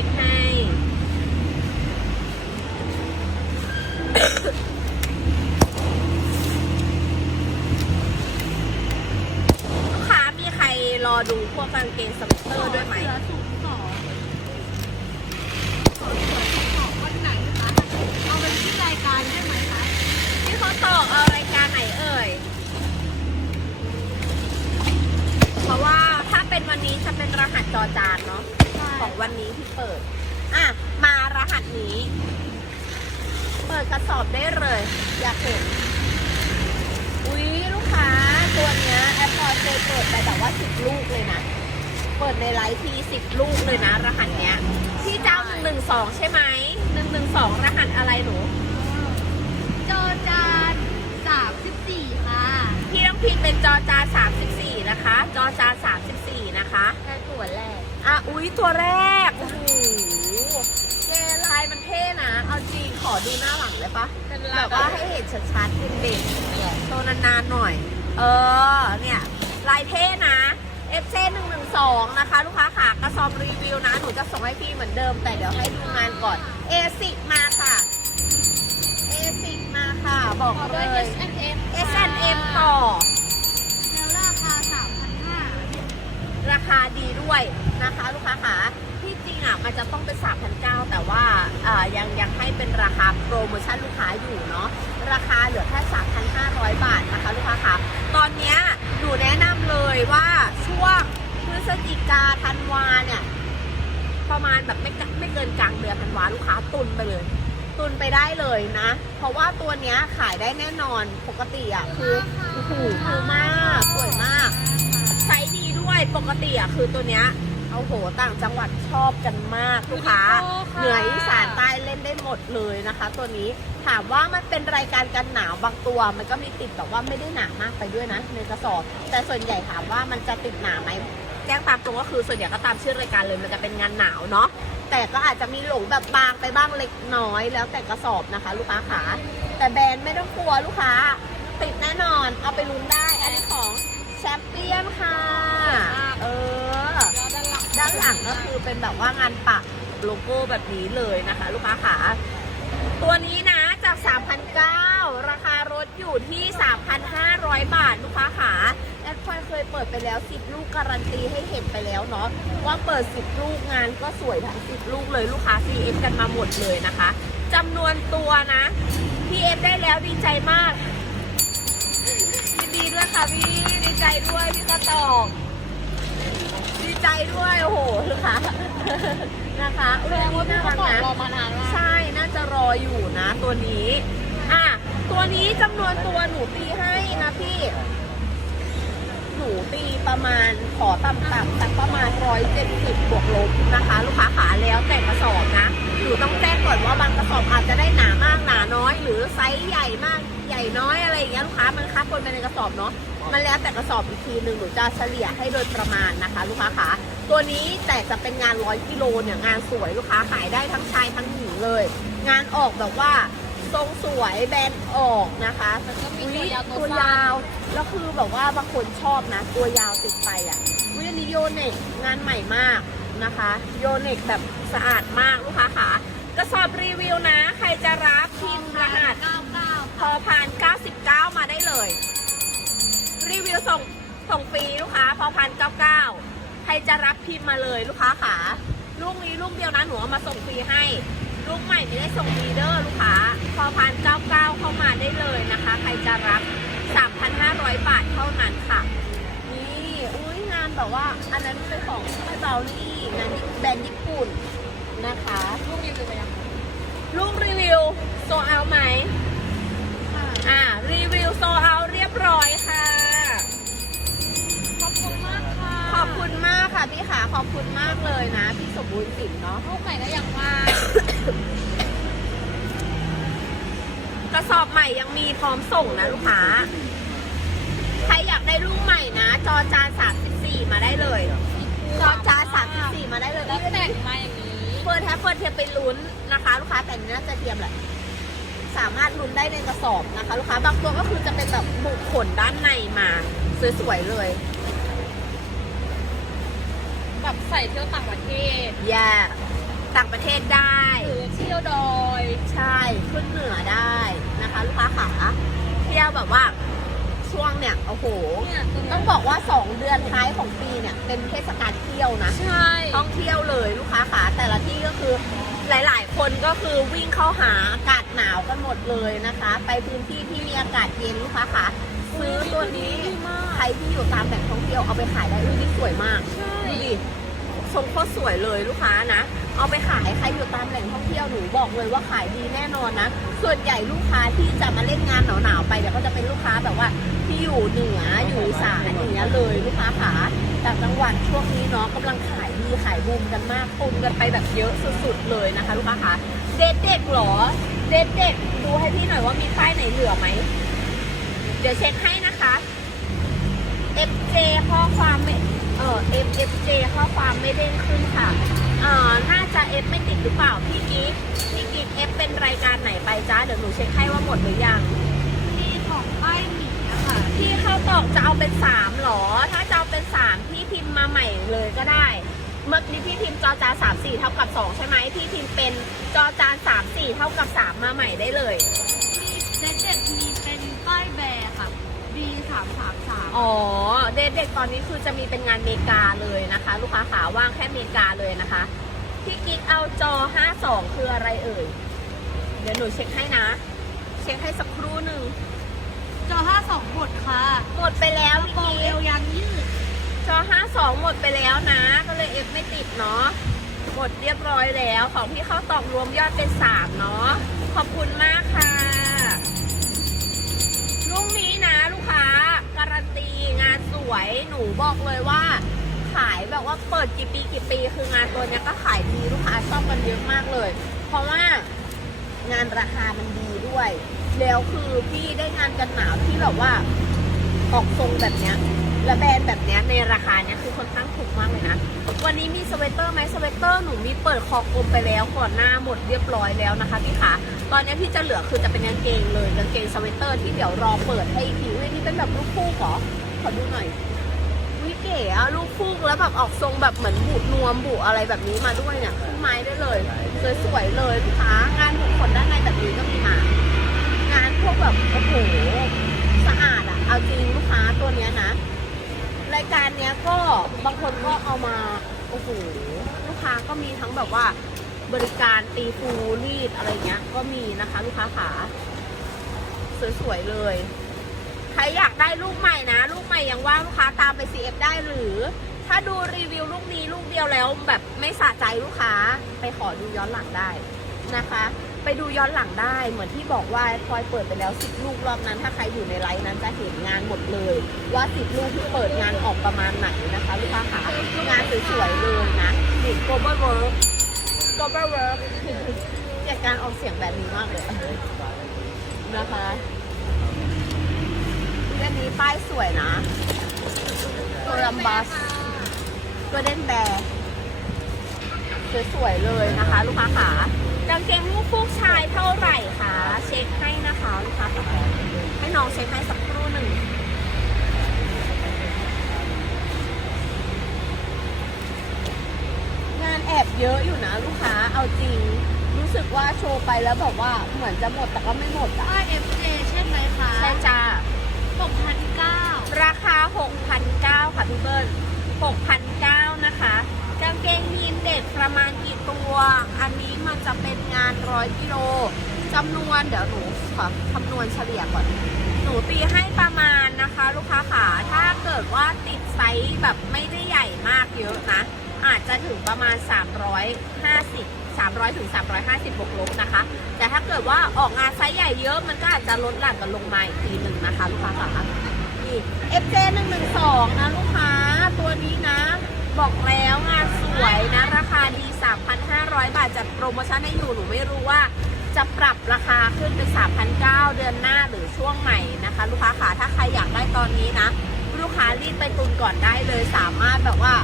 ช็คให้ ลูกค้ามีใครรอดูพวกกางเกงสเวตเตอร์ด้วยไหม ที่รายการได้ไหมคะที่เขาต่อเอารายการไหนเอ่ย เพราะว่าถ้าเป็นวันนี้จะเป็นรหัสจอจานเนาะ ของวันนี้ที่เปิด อะ มารหัสนี้ เปิดกระสอบได้เลย อยากเห็น อุ๊ยลูกค้า ตัวเนี้ยแอปพอร์เคยเปิดไปแต่ว่าสิบลูกเลยนะ เปิดในไลฟ์ทีสิบลูกเลยนะ รหัสเนี้ย ที่เจ้าหนึ่งหนึ่งสองใช่ไหมหนึ่งหนึ่งสองรหัสอะไรหนู จอจานสามสิบสี่ค่ะ พี่ต้องพิมพ์เป็นจอจาน34 นะคะ จอจาน34 นะคะ แค่ตัวแรก อะอุ๊ยตัวแรก โอ้โหเจลายมันเท่นะ เอาจริงขอดูหน้าหลังเลยปะเป็นแบลายบว่าให้เห็นชัดๆเด่นๆโชว์นานๆหน่อย เออ เนี่ย ลายเท่นะ FC 112 นะคะ ลูกค้าขากระสอบรีวิวนะ หนูจะส่งให้พี่เหมือนเดิม แต่เดี๋ยวให้ดูงานก่อน A10 มาค่ะ A10 มาค่ะ บอกขอเลด้วยย H&M S&M ต่อ ราคาดีด้วยนะคะลูกค้าขาที่จริงอะมันจะต้องเป็น3,900 แต่ว่าอ่ายังยังให้เป็นราคาโปรโมชั่นลูกค้าอยู่เนาะราคาเหลือแค่ 3,500 บาทนะคะลูกค้าขาตอนนี้หนูแนะนำเลยว่าช่วงพฤศจิกาธันวาเนี่ยประมาณแบบไม่ไม่เกินกลางเดือนธันวาลูกค้าตุนไปเลย ตุนไปได้เลยนะ เพราะว่าตัวเนี้ยขายได้แน่นอนปกติอะคือโอ้โหคือมากสวยมาก ส์ดีด้วยปกติอะคือตัวเนี้ยเอาโหต่างจังหวัดชอบกันมากลูกค้าเหนืออีสานใต้เล่นได้หมดเลยนะคะ ตัวนี้ถามว่ามันเป็นรายการกันหนาวบางตัว มันก็มีติดแบบว่าไม่ได้หนามากไปด้วยนะในกระสอบ แต่ส่วนใหญ่ถามว่ามันจะติดหนาไหมแจ้งตามตรงก็คือส่วนใหญ่ก็ตามชื่อรายการเลยมันจะเป็นงานหนาวเนาะแต่ก็อาจจะมีหลงแบบบางไปบ้างเล็กน้อย แล้วแต่กระสอบนะคะ ลูกค้าขาแต่แบรนด์ไม่ต้องกลัวลูกค้า ติดแน่นอนเอาไปลุ้นได้อันนี้ของ แชมเปี้ยนค่ะ เออแล้วด้านหลังด้านหลังก็คือเป็นแบบว่างานปักโลโก้แบบนี้เลยนะคะ ลูกค้าขาตัวนี้นะจาก 3,900 ราคารถอยู่ที่ 3,500 บาท ลูกค้าขาแอดคอยเคยเปิดไปแล้ว 10 ลูกการันตีให้เห็นไปแล้วเนาะว่าเปิด 10 ลูกงานก็สวยทั้ง 10 ลูกเลยลูกค้า CF กันมาหมดเลยนะคะจำนวนตัวนะ PF ได้แล้วดีใจมากยินดีด้วยค่ะพี่ ด้วยพี่กระตอกดีใจด้วยโอ้โหลูกค้านะคะแสดงว่าพี่น่าเขารักบอกนะรอมานานมากใช่น่าจะรออยู่นะตัวนี้อะตัวนี้จำนวนตัวหนูตีให้นะพี่หนูตีประมาณขอต่ำๆแต่ประมาณร้อยเจ็ดสิบบวกลบนะคะ ลูกค้าขาแล้วแต่กระสอบนะหนูต้องแจ้งก่อนว่าบางกระสอบอาจจะได้หนามากหนาน้อย ค้ามันคับคนไปในกระสอบเนาะมันแล้วแต่กระสอบอีกทีหนึ่งหนูจะเฉลี่ยให้โดยประมาณนะคะ ลูกค้าขาตัวนี้แต่จะเป็นงานร้อยกิโลเนี่ยงานสวยลูกค้าขายได้ทั้งชายทั้งหญิงเลย งานออกแบบว่าทรงสวยแบนออกนะคะวก็มีอุ๊ตัวยาวตัวยาวแล้วคือแบบว่าบางคนชอบนะ ตัวยาวติดไปอะวิอันนี้โยเนกงานใหม่มากนะคะ โยเนกแบบสะอาดมากลูกค้าขากระสอบรีวิวนะ ใครจะรับพิมพ์รหัส เก้าเก้าพอพาน99มาได้เลย รีวิวส่งส่งฟรีลูกค้า พอพาน99ใครจะรับพิมพ์มาเลยลูกค้าขาลูกนี้ลูกเดียวนะหนูเอามาส่งฟรีให้ ลูกใหม่ไม่ได้ส่งฟรีเด้อลูกค้า พอพาน99เข้ามาได้เลยนะคะ ใครจะรับ3,500บาทเท่านั้นค่ะนี่อุ้ยงานแบบว่า อันนั้นเป็นของไม่เบาลี่งานแบรนด์ญี่ปุ่นนะคะ ลูกรีวิวไปยังลูกรีวิวโซเอาไหม อ่ารีวิวโซเอาเรียบร้อยค่ะ ขอบคุณมากค่ะขอบคุณมากค่ะพี่ขาขอบคุณมากเลยนะ พี่สมบูรณ์สินเนาะ ลูกไหนได้ยังว่างกระสอบใหม่ยังมีพร้อมส่งนะลูกค้า ใครอยากได้ลูกใหม่นะ จอจาน34 มาได้เลย จอจาน34 มาได้เลยแล้วแต่งมาอย่างนี้ เฟิร์นแทบเฟิร์นเทียมไปลุ้นนะคะ ลูกค้าแต่อันนี้น่าจะเทียมแหละ สามารถลุ้นได้ในกระสอบนะคะลูกค้าบางตัวก็คือจะเป็นแบบบุกขนด้านในมาสวยๆเลยแบบใส่เที่ยวต่างประเทศแย่ต่างประเทศได้หรือเที่ยวดอยใช่ขึ้นเหนือได้นะคะ ลูกค้าขาเที่ยวแบบว่าช่วงเนี่ยโอ้โหเนี่ยตรงต้องบอกว่า 2 เดือนท้ายของปีเนี่ยเป็นเทศกาลเที่ยวนะใช่ท่องเที่ยวเลยลูกค้าขาแต่ละที่ก็คือ หลายๆ คนก็คือวิ่งเข้าหาอากาศหนาวกันหมดเลยนะคะ ไปพื้นที่ที่มีอากาศเย็นลูกค้าขาซื้อตัวนี้ใครที่อยู่ตามแหล่งท่องเที่ยวเอาไปขายได้อุ้ยนี่สวยมากใช่ดูดิทรงโคตรสวยเลยลูกค้านะ เอาไปขายใครอยู่ตามแหล่งท่องเที่ยวหนูบอกเลยว่าขายดีแน่นอนนะ ส่วนใหญ่ลูกค้าที่จะมาเล่นงานหนาวๆไปเนี่ยวก็จะเป็นลูกค้าแบบว่าที่อยู่เหนืออยู่อีสานอย่างเงี้ยเลยลูกค้า ขาแต่จังหวัดช่วงนี้เนาะกำลังขายดีขายบูมกันมากปุมกันไปแบบเยอะสุดๆเลยนะคะ ลูกค้าขาเด็ดเด็กๆหรอ เด็ดเด็กๆดูให้พี่หน่อยว่ามีป้ายไหนเหลือไหม เดี๋ยวเช็คให้นะคะ FJ ข้อความไม่เออ FFJ ข้อความไม่เด้งขึ้นค่ะเอ่อน่าจะ F ไม่ติดหรือเปล่าพี่กิ๊กพี่กิ๊ก F เป็นรายการไหนไปจ้าเดี๋ยวหนูเช็คให้ว่าหมดหรือยัง มีของป้ายหมีอะค่ะ พี่เข้าตอกจะเอาเป็นสามหรอ ถ้าจะเอาเป็นสามพี่พิมพ์มาใหม่เลยก็ได้ เมื่อกี้พี่พิมพ์จอจานสามสี่เท่ากับสองใช่ไหมพี่พิมพ์เป็นจอจานสามสี่เท่ากับสามมาใหม่ได้เลย มีเด็ดเด็ดมีเป็นป้ายแบร์ค่ะ B สามสามสามอ๋อเด็กๆตอนนี้คือจะมีเป็นงานเมกาเลยนะคะ ลูกค้าขาว่างแค่เมกาเลยนะคะพี่กิ๊กเอาจอ52คืออะไรเอ่ย เดี๋ยวหนูเช็คให้นะ เช็คให้สักครู่หนึ่ง จอห้าสองหมดค่ะหมดไปแล้วกระพี่โปรงเอกิ๊กวยางยืดจอ 52 หมดไปแล้วนะ ก็เลยเอฟไม่ติดเนาะ หมดเรียบร้อยแล้ว ของพี่เข้าตอกรวมยอดเป็น 3 เนาะ ขอบคุณมากค่ะลูกนี้นะลูกค้า การันตีงานสวย หนูบอกเลยว่า ขายแบบว่าเปิดกี่ปีกี่ปี คืองานตัวเนี้ยก็ขายดีลูกค้าชอบกันเยอะมากเลย เพราะว่างานราคามันดีด้วย แล้วคือพี่ได้งานกันหนาวที่แบบว่าออกทรงแบบเนี้ย และแบรนด์แบบเนี้ยในราคาเนี้ยคือค่อนข้างถูกมากเลยนะ วันนี้มีสเวตเตอร์ไหมสเวตเตอร์หนูมีเปิดคอกลมไปแล้วก่อนหน้าหมดเรียบร้อยแล้วนะคะพี่ขาตอนนี้พี่จะเหลือคือจะเป็นกางเกงเลยกางเกงสเวตเตอร์ที่เดี๋ยวรอเปิดให้อีกทีอุ้นี่เป็นแบบลูกฟูกเหรอขอดูหน่อยวิเก๋อะลูกฟูกแล้วแบบออกทรงแบบเหมือนบุนวมบุอะไรแบบนี้มาด้วยเนี่ยขึ้นไม้ได้เลยสวยๆเลยลูกค้างานบุคคลด้านในแบบนี้ก็มี แบบโอ้โหสะอาดอะเอาจริงลูกค้าตัวเนี้ยนะ รายการเนี้ยก็บางคนก็เอามาโอ้โหลูกค้าก็มีทั้งแบบว่าบริการตีฟูรีดอะไรเงี้ย ก็มีนะคะ ลูกค้าขาสวยๆเลย ใครอยากได้ลูกใหม่นะ ลูกใหม่ยังว่าลูกค้าตามไป CF ได้หรือ ถ้าดูรีวิวลูกนี้ลูกเดียวแล้วแบบไม่สะใจลูกค้าไปขอดูย้อนหลังได้นะคะ ไปดูย้อนหลังได้เหมือนที่บอกว่าพลอยเปิดไปแล้วสิบลูกรอบนั้น ถ้าใครอยู่ในไลฟ์นั้นจะเห็นงานหมดเลย ว่าสิบลูกที่เปิดงานออกประมาณไหนนะคะลูกค้าขางานสวยๆเลยนะนี่ global work global work เกลียดการออกเสียงแบบนี้มากเลยนะคะอันนี้ป้ายสวยนะโคลัมบัสตัวเด่นแบร์สวยๆเลยนะคะ ลูกค้าขา กางเกงลูกฟูกชายเท่าไหร่คะเช็คให้นะคะลูกค้าขาให้น้องเช็คให้สักครู่หนึ่งงานแอบเยอะอยู่นะลูกค้าเอาจริง รู้สึกว่าโชว์ไปแล้วแบบว่าเหมือนจะหมดแต่ก็ไม่หมดอะป้าย FJ ใช่ไหมคะใช่จ้าหกพันเก้าราคา 6,900 ค่ะพี่เบิ้ล6,900 นะคะ กางเกงยีนเด็กประมาณกี่ตัว อันนี้มันจะเป็นงานร้อยกิโลจำนวนเดี๋ยวหนูขอคำนวณเฉลี่ยก่อน หนูตีให้ประมาณนะคะ ลูกค้าขาถ้าเกิดว่าติดไซส์แบบไม่ได้ใหญ่มากเยอะนะ อาจจะถึงประมาณ 350 300ถึง350บวกลบนะคะ แต่ถ้าเกิดว่าออกงานไซส์ใหญ่เยอะมันก็อาจจะลดหลั่นกันลงมาอีกทีหนึ่งนะคะ ลูกค้าขานี่ FJ 1 1 2นะลูกค้าตัวนี้นะ บอกแล้วงานสวยนะ ราคาดี 3,500 บาทจัดโปรโมชั่นให้อยู่หนูไม่รู้ว่าจะปรับราคาขึ้นเป็น 3,900 เดือนหน้าหรือช่วงใหม่นะคะ ลูกค้าขาถ้าใครอยากได้ตอนนี้นะ ลูกค้ารีบไปตุนก่อนได้เลย สามารถแบบว่า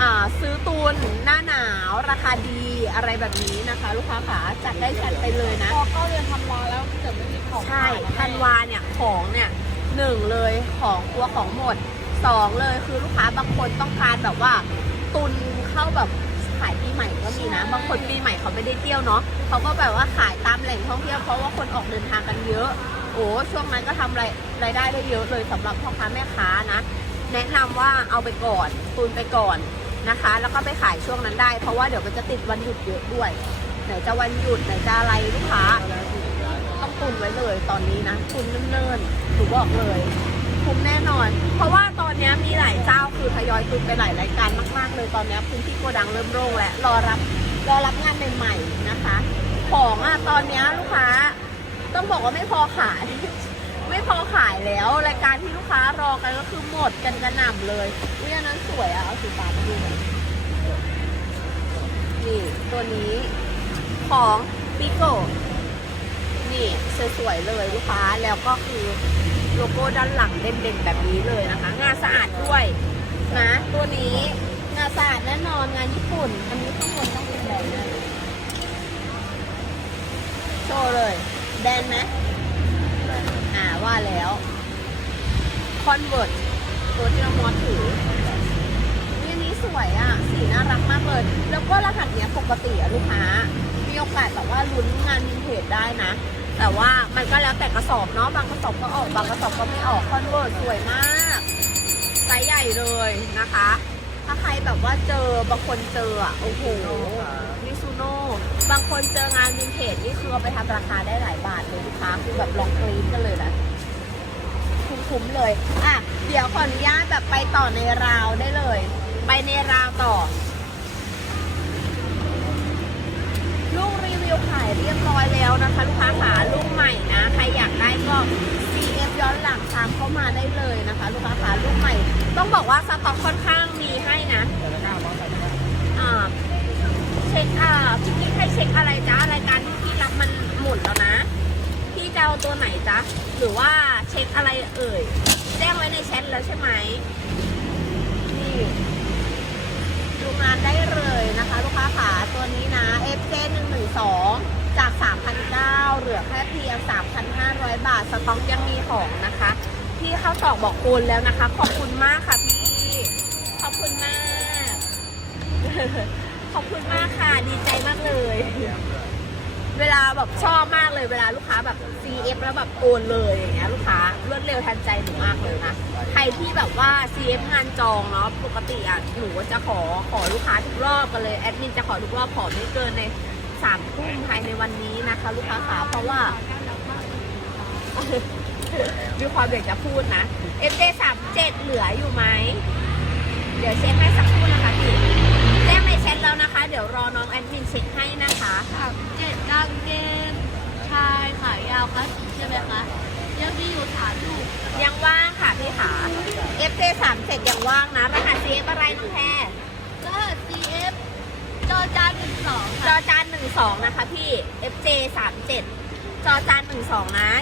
อ่าซื้อตุนหน้าหนาวราคาดีอะไรแบบนี้นะคะ ลูกค้าขาจัดได้จัดไปเลยนะพอเข้าเดือนธันวาแล้วเดี๋ยวไม่มีของใช่ขายธันวาเนี่ยของเนี่ยหนึ่งเลยของกลัวของหมด สองเลยคือลูกค้าบางคนต้องการแบบว่า ตุนเข้าแบบขายปีใหม่ก็มีนะ บางคนปีใหม่เขาไม่ได้เที่ยวเนาะเขาก็แบบว่าขายตามแหล่งท่องเที่ยวเพราะว่าคนออกเดินทางกันเยอะ โอ้ช่วงนั้นก็ทำรายรายได้ได้เยอะเลยสำหรับพ่อค้าแม่ค้านะ แนะนำว่าเอาไปก่อนตุนไปก่อนนะคะ แล้วก็ไปขายช่วงนั้นได้ เพราะว่าเดี๋ยวมันจะติดวันหยุดเยอะด้วย ไหนจะวันหยุดไหนจะอะไรลูกค้าต้องตุนไว้เลยตอนนี้นะตุนเนิ่นๆหนูบอกเลย คุ้มแน่นอน เพราะว่าตอนนี้มีหลายเจ้าคือทยอยตุนไปหลายรายการมาก ๆ เลยตอนนี้พื้นที่โกดังเริ่มโล่งแล้วรอรับรอรับงานใหม่ๆนะคะ ของอะตอนนี้ลูกค้าต้องบอกว่าไม่พอขาย ไม่พอขายแล้วรายการที่ลูกค้ารอกันก็คือหมดกันกระหน่ำเลยอุ้ยอันนั้นสวยอะเอาสีฟ้ามาดูหน่อยนี่ตัวนี้ของปิโกนี่สวยๆเลยลูกค้าแล้วก็คือ โลโก้ด้านหลังเด่นๆแบบนี้เลยนะคะ งานสะอาดด้วยนะตัวนี้งานสะอาดแน่นอนงานญี่ปุ่น อันนี้ข้างบนต้องเป็นแบรนด์นะโชว์เลย แบรนด์ไหมอ่าว่าแล้วคอนเวิร์ตตัวที่น้องมอสถือนี่อันนี้สวยอะ สีน่ารักมากเลย แล้วก็รหัสเนี้ยปกติอะลูกค้า มีโอกาสแบบว่าลุ้นงานวินเทจได้นะ แต่ว่ามันก็แล้วแต่กระสอบเนาะบางกระสอบก็ออกบางกระสอบก็ไม่ออกคอนเวิร์ตสวยมากไซส์ใหญ่เลยนะคะ ถ้าใครแบบว่าเจอบางคนเจออะโอ้โหมิซูโน่บางคนเจองานวินเทจนี่คือเอาไปทำราคาได้หลายบาทเลยลูกค้าคือแบบลองกรีดกันเลยนะคุ้มๆเลยอะเดี๋ยวขออนุญาตแบบไปต่อในราวได้เลย ไปในราวต่อ ลูกขายเรียบร้อยแล้วนะคะ ลูกค้าขาลูกใหม่นะ ใครอยากได้ก็ CF ย้อนหลังตามเข้ามาได้เลยนะคะ ลูกค้าขาลูกใหม่ ต้องบอกว่าสต็อกค่อนข้างมีให้นะอ่าเช็คอ่าพี่พี่ให้เช็คอะไรจ้ารายการที่พี่รับมันหมดแล้วนะพี่จะเอาตัวไหนจ๊ะหรือว่าเช็คอะไรเอ่ยแจ้งไว้ในแชทแล้วใช่ไหมนี่ ดูงานได้เลยนะคะ ลูกค้าขาตัวนี้นะ FJ 1 1 2 จาก 3,900เหลือแค่เพียง 3,500 บาท สต็อกยังมีของนะคะพี่เข้าตอกบอกคุณแล้วนะคะ ขอบคุณมากค่ะพี่ขอบคุณมาก ขอบคุณมากค่ะ ดีใจมากเลย แบบชอบมากเลยเวลาลูกค้าแบบ CF แล้วแบบโอนเลยอย่างเงี้ยลูกค้ารวดเร็วทันใจหนูมากเลยนะใครที่แบบว่า CF งานจองเนาะปกติอะหนูจะขอขอลูกค้าทุกรอบกันเลยแอดมินจะขอทุกรอบขอไม่เกินในสามทุ่มภายในวันนี้นะคะ ลูกค้าขาเพราะว่ามีความอยากจะพูดนะ FJ 3 7 เหลืออยู่ไหม เดี๋ยวเช็คให้ ยวรอน้องแอดมินเช็คให้นะคะสามเจ็ดกางเกงชายขายาวคลาสสิกใช่ไหมคะยังมีอยู่ฐานอยู่ยังว่างค่ะพี่ขา FJ 3 7ยังว่างนะ รหัส CF อะไรน้องแพรรหัส CF จอจานหนึ่งสองจอจาน 12 นะคะพี่ FJ 3 7จอจาน 12 นะ